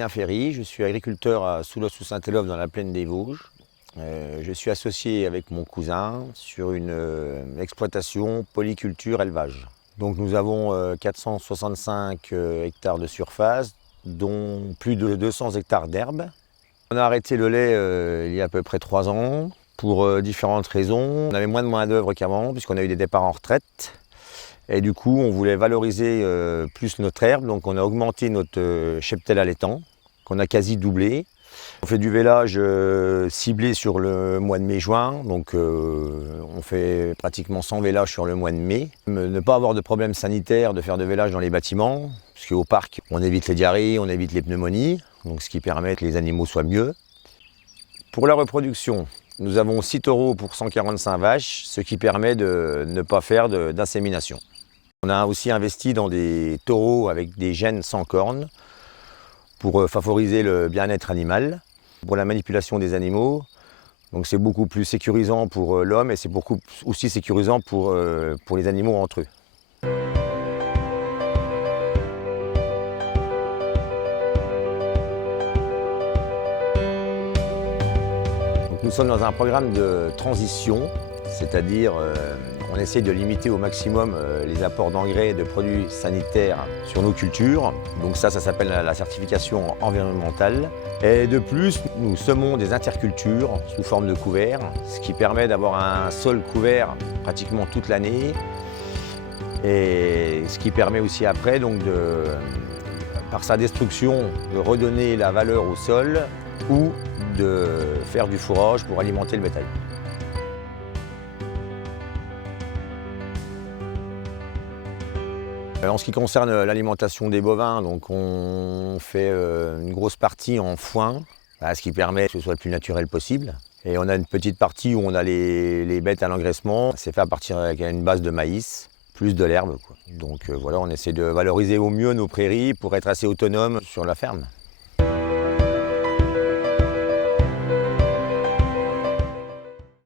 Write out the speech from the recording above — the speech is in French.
Aurélien Ferry, je suis agriculteur à Soulos-sous-Saint-Élove dans la plaine des Vosges. Je suis associé avec mon cousin sur une exploitation polyculture élevage. Donc nous avons 465 hectares de surface, dont plus de 200 hectares d'herbe. On a arrêté le lait il y a à peu près 3 ans pour différentes raisons. On avait moins de main-d'œuvre qu'avant puisqu'on a eu des départs en retraite. Et du coup, on voulait valoriser plus notre herbe, donc on a augmenté notre cheptel allaitant, qu'on a quasi doublé. On fait du vélage ciblé sur le mois de mai-juin, donc on fait pratiquement 100 vélages sur le mois de mai. Ne pas avoir de problème sanitaire de faire de vélage dans les bâtiments, parce qu'au parc, on évite les diarrhées, on évite les pneumonies, donc ce qui permet que les animaux soient mieux. Pour la reproduction, nous avons 6 taureaux pour 145 vaches, ce qui permet de ne pas faire d'insémination. On a aussi investi dans des taureaux avec des gènes sans cornes pour favoriser le bien-être animal, pour la manipulation des animaux. Donc c'est beaucoup plus sécurisant pour l'homme et c'est beaucoup aussi sécurisant pour les animaux entre eux. Donc nous sommes dans un programme de transition, c'est-à-dire on essaie de limiter au maximum les apports d'engrais et de produits sanitaires sur nos cultures. Donc ça s'appelle la certification environnementale. Et de plus, nous semons des intercultures sous forme de couverts, ce qui permet d'avoir un sol couvert pratiquement toute l'année. Et ce qui permet aussi après, donc par sa destruction, de redonner la valeur au sol ou de faire du fourrage pour alimenter le bétail. En ce qui concerne l'alimentation des bovins, donc on fait une grosse partie en foin, ce qui permet que ce soit le plus naturel possible. Et on a une petite partie où on a les bêtes à l'engraissement. C'est fait à partir avec une base de maïs, plus de l'herbe. Donc voilà, on essaie de valoriser au mieux nos prairies pour être assez autonome sur la ferme.